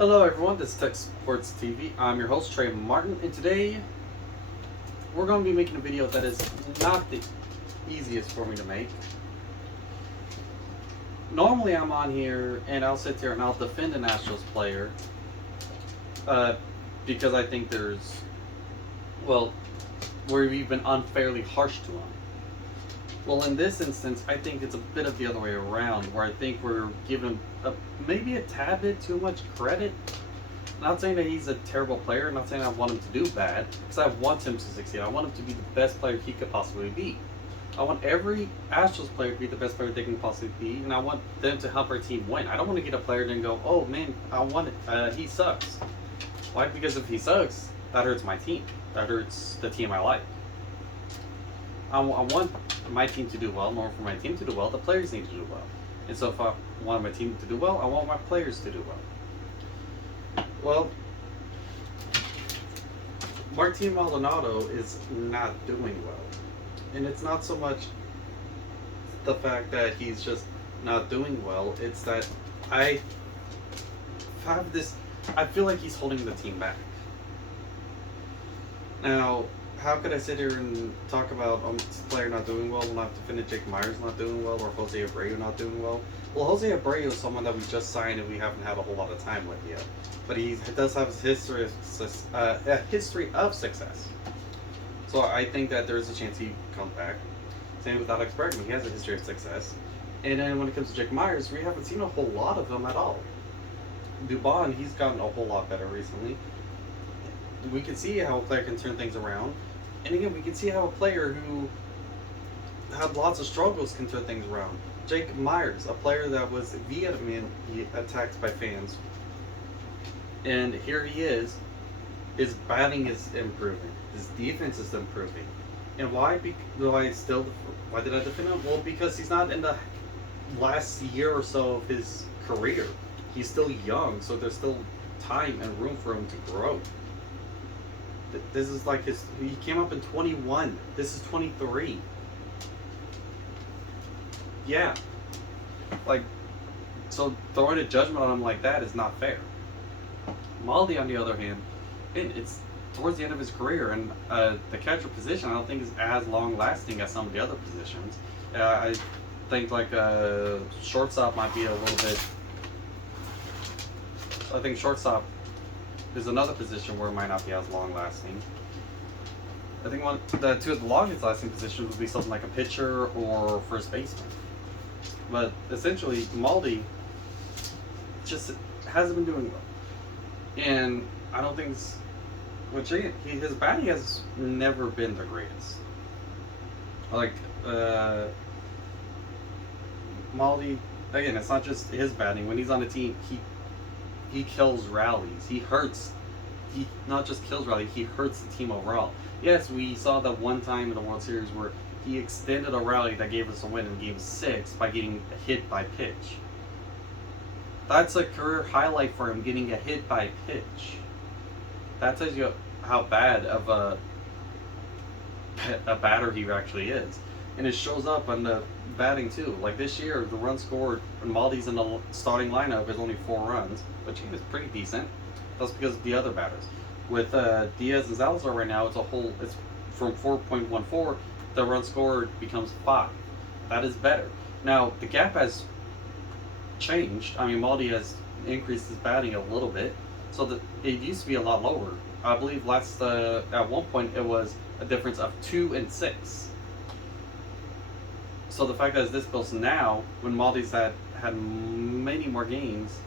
Hello everyone, this is Tech Sports TV. I'm your host Trey Martin, and today we're going to be making a video that is not the easiest for me to make. Normally I'm on here and I'll sit here and I'll defend an Astros player because I think we've been unfairly harsh to him. Well, in this instance, I think it's a bit of the other way around, where I think we're giving maybe a tad bit too much credit. Not saying that he's a terrible player, not saying I want him to do bad, because I want him to succeed. I want him to be the best player he could possibly be. I want every Astros player to be the best player they can possibly be, and I want them to help our team win. I don't want to get a player and go, oh man, he sucks. Why? Because if he sucks, that hurts my team. That hurts the team I like. I want my team to do well. In order for my team to do well, the players need to do well. And so if I want my team to do well, I want my players to do well. Well, Martin Maldonado is not doing well. And it's not so much the fact that he's just not doing well, it's that I feel like he's holding the team back. Now, how could I sit here and talk about this player not doing well when I have to defend Jake Myers not doing well, or Jose Abreu not doing well? Well, Jose Abreu is someone that we just signed and we haven't had a whole lot of time with yet. But he does have a history of success. So I think that there's a chance he comes back. Same with Alex Bregman, he has a history of success. And then when it comes to Jake Myers, we haven't seen a whole lot of him at all. Dubon, he's gotten a whole lot better recently. We can see how a player can turn things around. And again, we can see how a player who had lots of struggles can turn things around. Jake Myers, a player that was vehemently attacked by fans. And here he is. His batting is improving. His defense is improving. And why did I defend him? Well, because he's not in the last year or so of his career. He's still young, so there's still time and room for him to grow. This is like he came up in 21. This is 23. Yeah. So throwing a judgment on him like that is not fair. Maldi, on the other hand, it's towards the end of his career, and the catcher position I don't think is as long lasting as some of the other positions. I think shortstop might be a little bit. I think shortstop is another position where it might not be as long lasting. I think two of the longest lasting positions would be something like a pitcher or first baseman. But essentially, Maldi just hasn't been doing well. And I don't think his batting has never been the greatest. Maldi, again, it's not just his batting. When he's on the team, he kills rallies. He not just kills rallies, he hurts the team overall. Yes, we saw that one time in the World Series where he extended a rally that gave us a win in Game 6 by getting hit by pitch. That's a career highlight for him, getting a hit by pitch. That tells you how bad of a batter he actually is. And it shows up on the batting too. Like this year, the run scored when Maldi's in the starting lineup is only 4 runs, which is pretty decent. That's because of the other batters. With Diaz and Salazar right now, it's from 4.14, the run scored becomes 5. That is better. Now, the gap has changed. I mean, Maldi has increased his batting a little bit, so that it used to be a lot lower. I believe at one point it was a difference of 2 and 6. So the fact that it's this close now, when Maldi's had many more games,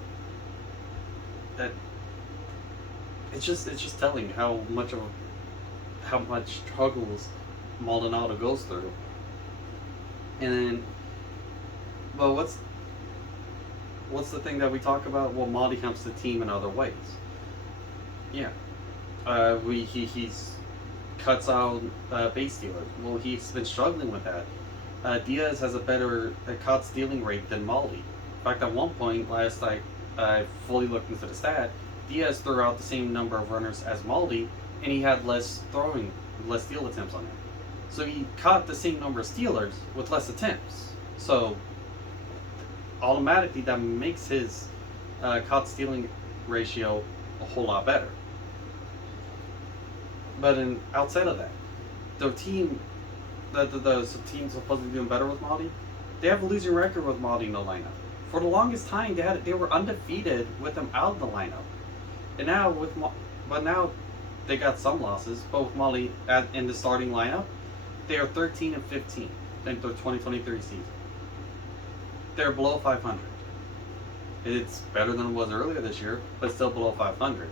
that it's just telling how much struggles Maldonado goes through. And but what's the thing that we talk about? Well, Maldi helps the team in other ways. Yeah, he's cuts out base stealers. Well, he's been struggling with that. Diaz has a better caught stealing rate than Maldi. In fact, at one point last night, I fully looked into the stat. Diaz threw out the same number of runners as Maldi, and he had less steal attempts on him. So he caught the same number of stealers with less attempts. So automatically that makes his caught stealing ratio a whole lot better. But outside of that, the team, the team supposed to be doing better with Maldi, they have a losing record with Maldi in the lineup. For the longest time, they were undefeated with him out of the lineup, and now but now they got some losses. But with Maldi in the starting lineup, they are 13-15 in the 2023 season. They're below 500. It's better than it was earlier this year, but still below 500.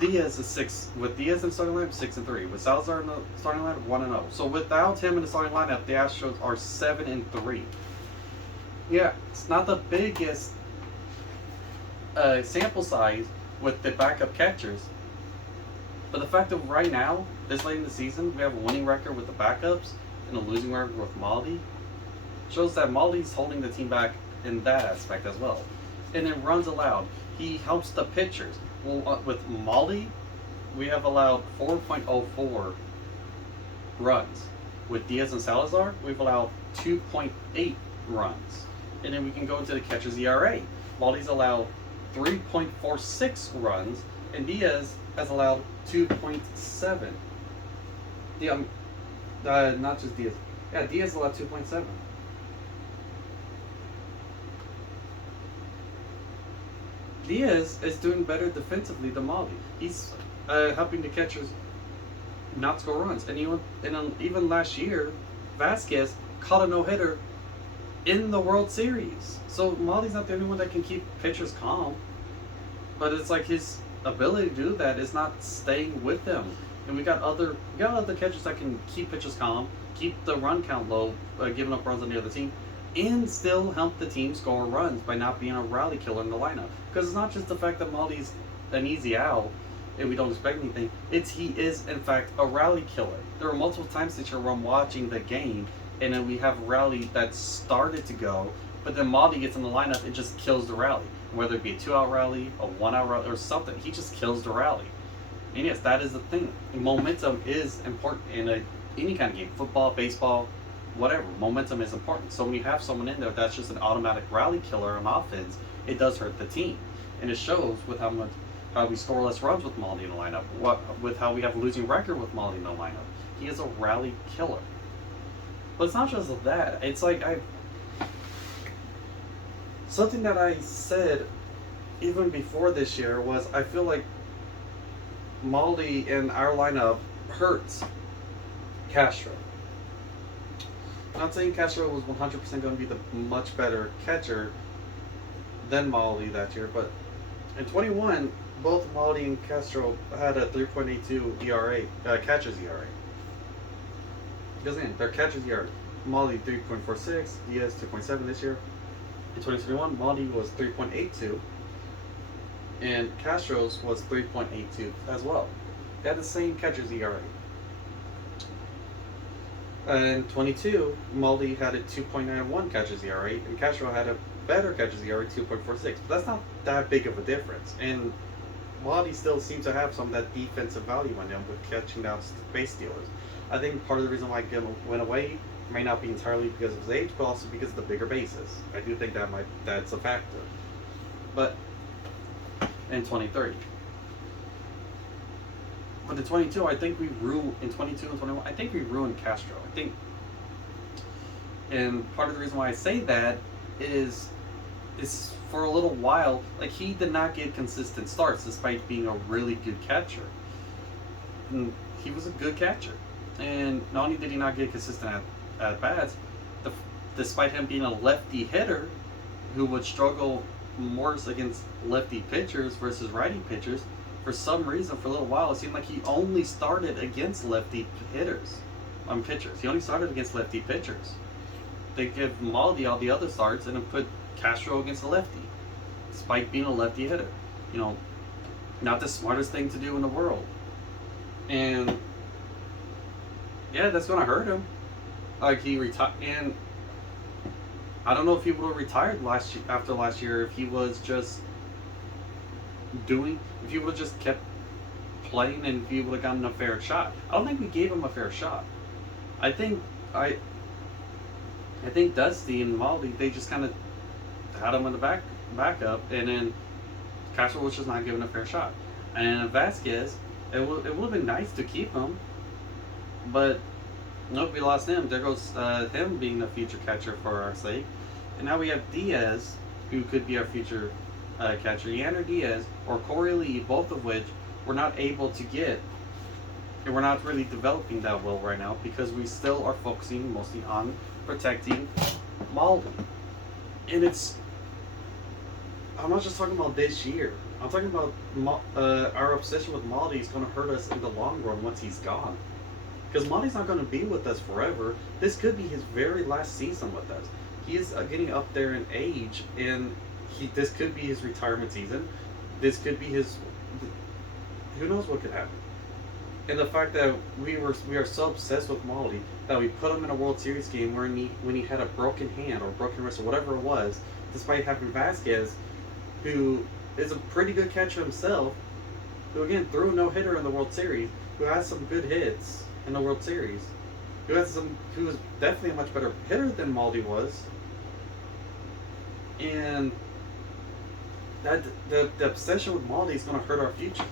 Diaz is 6 with Diaz in the starting lineup, 6-3. With Salazar in the starting lineup, 1-0. So without him in the starting lineup, the Astros are 7-3. Yeah, it's not the biggest sample size with the backup catchers, but the fact that right now, this late in the season, we have a winning record with the backups and a losing record with Maldi shows that Maldi's holding the team back in that aspect as well. And then runs allowed, he helps the pitchers. Well, with Maldi, we have allowed 4.04 runs. With Diaz and Salazar, we've allowed 2.8 runs. And then we can go into the catcher's ERA. Maldi's allowed 3.46 runs, and Diaz has allowed 2.7. Yeah, not just Diaz. Yeah, Diaz allowed 2.7. Diaz is doing better defensively than Maldi. He's helping the catchers not score runs. And even last year, Vasquez caught a no-hitter in the World Series. So Maldi's not the only one that can keep pitchers calm. But it's like his ability to do that is not staying with them. And we got other catchers that can keep pitchers calm, keep the run count low, giving up runs on the other team, and still help the team score runs by not being a rally killer in the lineup. Because it's not just the fact that Maldi's an easy out and we don't expect anything. He is in fact a rally killer. There were multiple times this year where I'm watching the game and then we have a rally that started to go, but then Maldi gets in the lineup and just kills the rally. Whether it be a 2-out rally, a 1-out rally, or something, he just kills the rally. And yes, that is the thing. Momentum is important in any kind of game, football, baseball, whatever. Momentum is important. So when you have someone in there that's just an automatic rally killer on offense, it does hurt the team. And it shows with how we score less runs with Maldi in the lineup, with how we have a losing record with Maldi in the lineup. He is a rally killer. But it's not just that. It's like something that I said even before this year was I feel like Maldi in our lineup hurts Castro. I'm not saying Castro was 100% going to be the much better catcher than Maldi that year, but in 21, both Maldi and Castro had a 3.82 ERA, catcher's ERA. Because again, their catcher's ERA. Maldi 3.46, Diaz 2.7 this year. In 2021, Maldi was 3.82, and Castro's was 3.82 as well. They had the same catcher's ERA. In 22, Maldi had a 2.91 catcher's ERA, and Castro had a better catcher's ERA, 2.46. But that's not that big of a difference. And Maldi still seems to have some of that defensive value on him with catching down base stealers. I think part of the reason why he went away may not be entirely because of his age, but also because of the bigger bases. I do think that's a factor. But in 23. But in 22, I think we ruined, in 22 and 21, I think we ruined Castro. And part of the reason why I say that is for a little while, like, he did not get consistent starts despite being a really good catcher. And he was a good catcher. And not only did he not get consistent at bats, despite him being a lefty hitter who would struggle more against lefty pitchers versus righty pitchers, for some reason, for a little while, it seemed like he only started against lefty pitchers. He only started against lefty pitchers. They give Maldi all the other starts and then put Castro against a lefty, despite being a lefty hitter. Not the smartest thing to do in the world. And yeah, that's going to hurt him. Like, he retired, and I don't know if he would have retired after last year if he was just if he would have just kept playing and if he would have gotten a fair shot. I don't think we gave him a fair shot. I think Dusty and Maldi, they just kind of had him in the backup, and then Castro was just not given a fair shot. And Vasquez, it would have been nice to keep him, but nope, we lost him. There goes him being a future catcher for our sake. And now we have Diaz, who could be our future catcher. Yander Diaz or Corey Lee, both of which we're not able to get. And we're not really developing that well right now because we still are focusing mostly on protecting Malden. And I'm not just talking about this year. I'm talking about our obsession with Maldi is going to hurt us in the long run once he's gone. Because Maldi's not going to be with us forever. This could be his very last season with us. He is getting up there in age, and this could be his retirement season. This could be his. Who knows what could happen? And the fact that we are so obsessed with Maldi that we put him in a World Series game when he had a broken hand or broken wrist or whatever it was, despite having Vasquez, who is a pretty good catcher himself, who again threw a no-hitter in the World Series, who has some good hits in the World Series, who was definitely a much better hitter than Maldi was, and that the obsession with Maldi is going to hurt our future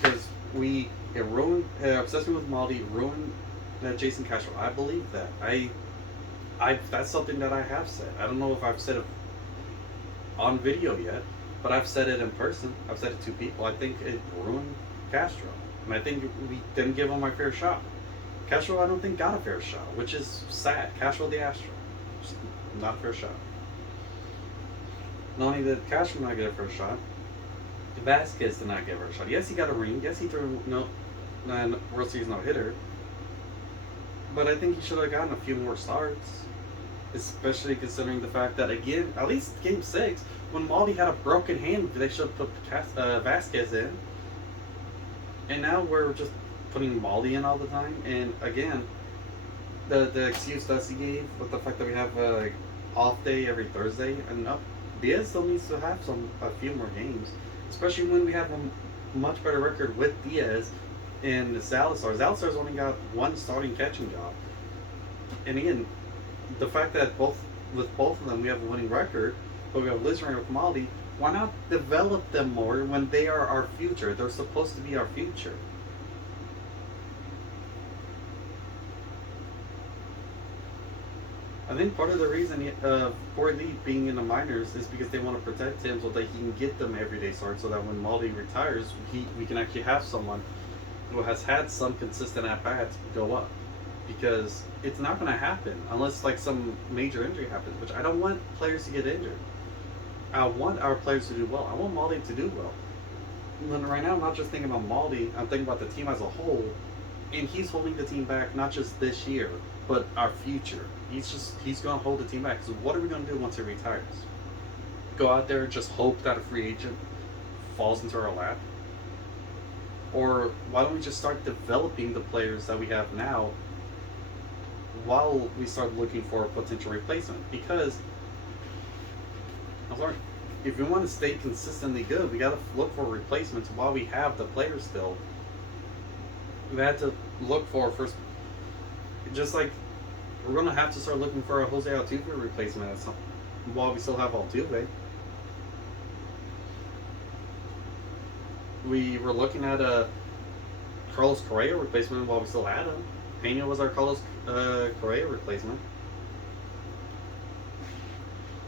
because obsession with Maldi ruined Jason Castro. I believe that. That's something that I have said. I don't know if I've said it on video yet, but I've said it in person. I've said it to people. I think it ruined Castro, and I think we didn't give him our fair shot. Castro, I don't think got a fair shot, which is sad. Castro the Astro, just not a fair shot. Not only did Castro not get a fair shot, Vasquez did not get a fair shot. Yes, he got a ring. Yes, he threw World Series no-hitter, but I think he should have gotten a few more starts, especially considering the fact that, again, at least Game 6, when Maldi had a broken hand, they should have put Vasquez in. And now we're just putting Maldi in all the time. And again, the excuse that he gave with the fact that we have a off day every Thursday, and Diaz still needs to have a few more games, especially when we have a much better record with Diaz and Salazar. Salazar's only got one starting catching job. And again, the fact that with both of them we have a winning record, but we have a losing record with Maldi, why not develop them more when they are our future? They're supposed to be our future. I think part of the reason Corey Lee being in the minors is because they want to protect him so that he can get them everyday starts, so that when Maldi retires, we can actually have someone who has had some consistent at-bats go up. Because it's not going to happen unless like some major injury happens, which I don't want players to get injured. I want our players to do well. I want Maldi to do well. And right now, I'm not just thinking about Maldi, I'm thinking about the team as a whole. And he's holding the team back, not just this year, but our future. He's going to hold the team back. So what are we going to do once he retires? Go out there and just hope that a free agent falls into our lap? Or why don't we just start developing the players that we have now while we start looking for a potential replacement? Because if we want to stay consistently good, we got to look for replacements while we have the players still. We had to look for first, just like we're going to have to start looking for a Jose Altuve replacement while we still have Altuve. We were looking at a Carlos Correa replacement while we still had him. Pena was our Carlos Correa replacement.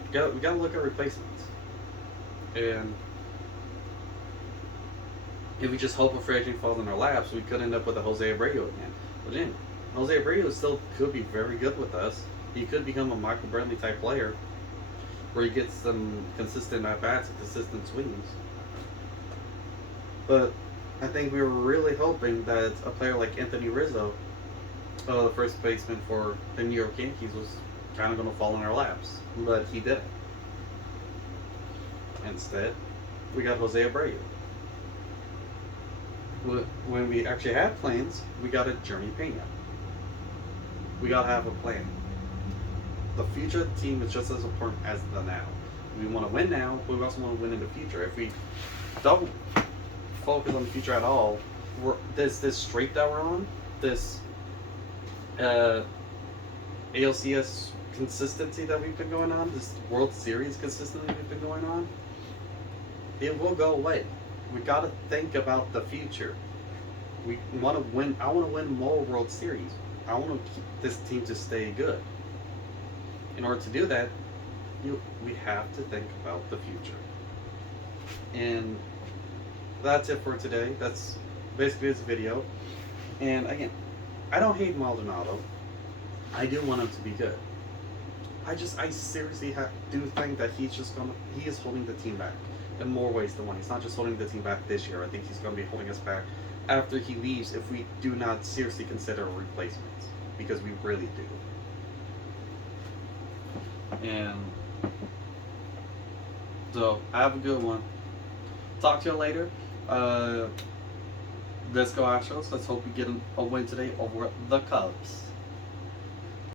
We got to look at replacements. And if we just hope a free agent falls in our laps, we could end up with a Jose Abreu again. But then, Jose Abreu still could be very good with us. He could become a Michael Brantley type player where he gets some consistent at-bats and consistent swings. But I think we were really hoping that a player like Anthony Rizzo, the first baseman for the New York Yankees, was kind of going to fall in our laps. But he didn't. Instead, we got Jose Abreu. When we actually had plans, we got a Jeremy Pena. We got to have a plan. The future of the team is just as important as the now. We want to win now, but we also want to win in the future. If we don't focus on the future at all, this streak that we're on, this ALCS consistency that we've been going on, this World Series consistency we've been going on, it will go away. We got to think about the future. We want to win. I want to win more World Series. I want to keep this team to stay good. In order to do that, we have to think about the future. And that's it for today. That's basically this video. And again, I don't hate Maldonado. I do want him to be good. I seriously do think that he is holding the team back in more ways than one. He's not just holding the team back this year. I think he's going to be holding us back after he leaves if we do not seriously consider replacements, because we really do. And so have a good one. Talk to you later. Let's go Astros. Let's hope we get a win today over the Cubs.